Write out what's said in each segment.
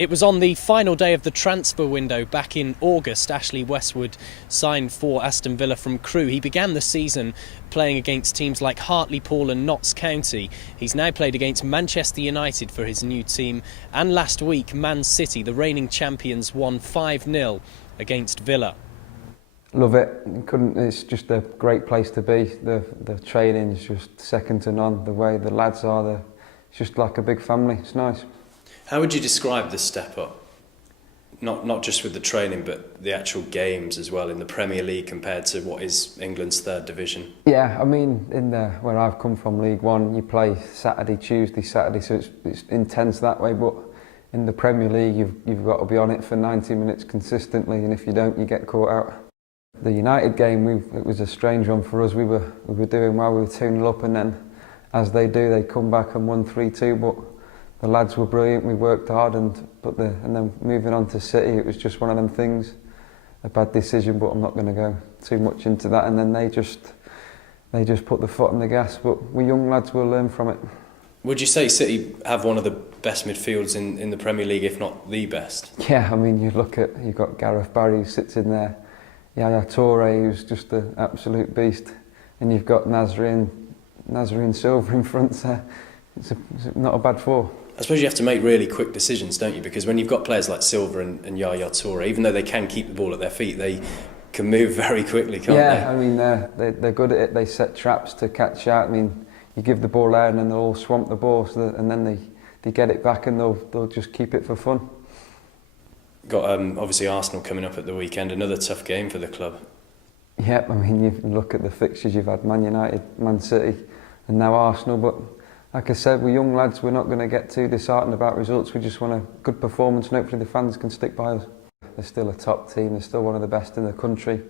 It was on the final day of the transfer window back in August. Ashley Westwood signed for Aston Villa from Crewe. He began the season playing against teams like Hartlepool and Notts County. He's now played against Manchester United for his new team, and last week Man City, the reigning champions, won 5-0 against Villa. Love it. It's just a great place to be. The training's just second to none. The way the lads are, it's just like a big family. It's nice. How would you describe the step up? Not just with the training, but the actual games as well in the Premier League compared to what is England's third division? Yeah, I mean, where I've come from, League One, you play Saturday, Tuesday, Saturday, so it's intense that way. But in the Premier League, you've got to be on it for 90 minutes consistently, and if you don't, you get caught out. The United game, it was a strange one for us. We were doing well. We were 2-0 up, and then, as they do, they come back and won 3-2. But the lads were brilliant. We worked hard, and then moving on to City, it was just one of them things. A bad decision, but I'm not going to go too much into that. And then they just put the foot on the gas. But we young lads will learn from it. Would you say City have one of the best midfields in the Premier League, if not the best? Yeah, I mean, you've got Gareth Barry who sits in there. Yaya Toure, who's just an absolute beast, and you've got Nasri and Silva in front there. It's not a bad four. I suppose you have to make really quick decisions, don't you? Because when you've got players like Silva and Yaya Toure, even though they can keep the ball at their feet, they can move very quickly, can't they? Yeah, I mean, they're good at it. They set traps to catch out. I mean, you give the ball out and then they'll all swamp the ball, and then they get it back and they'll just keep it for fun. Got obviously Arsenal coming up at the weekend, another tough game for the club. Yeah, I mean, you look at the fixtures, you've had Man United, Man City and now Arsenal, but like I said, we're young lads, we're not going to get too disheartened about results. We just want a good performance and hopefully the fans can stick by us. They're still a top team, they're still one of the best in the country,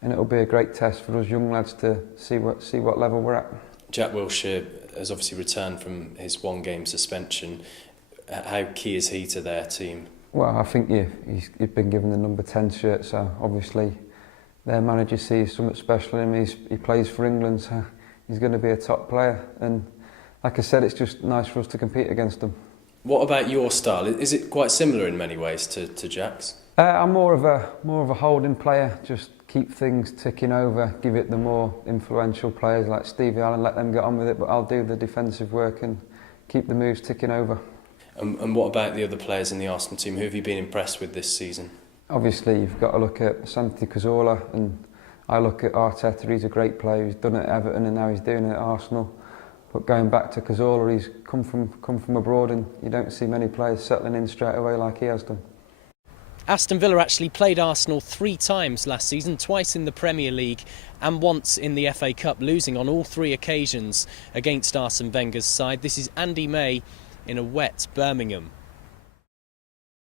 and it'll be a great test for us young lads to see what level we're at. Jack Wilshere has obviously returned from his one-game suspension. How key is he to their team? Well, I think he's been given the number 10 shirt, so obviously their manager sees something special in him. He plays for England, so he's going to be a top player. And like I said, it's just nice for us to compete against them. What about your style? Is it quite similar in many ways to Jack's? I'm more of a holding player. Just keep things ticking over. Give it the more influential players like Stevie Allen. Let them get on with it, but I'll do the defensive work and keep the moves ticking over. And what about the other players in the Arsenal team? Who have you been impressed with this season? Obviously, you've got to look at Santi Cazorla, and I look at Arteta. He's a great player. He's done it at Everton, and now he's doing it at Arsenal. But going back to Cazorla, he's come from abroad, and you don't see many players settling in straight away like he has done. Aston Villa actually played Arsenal 3 times last season, twice in the Premier League and once in the FA Cup, losing on all 3 occasions against Arsene Wenger's side. This is Andy May in a wet Birmingham.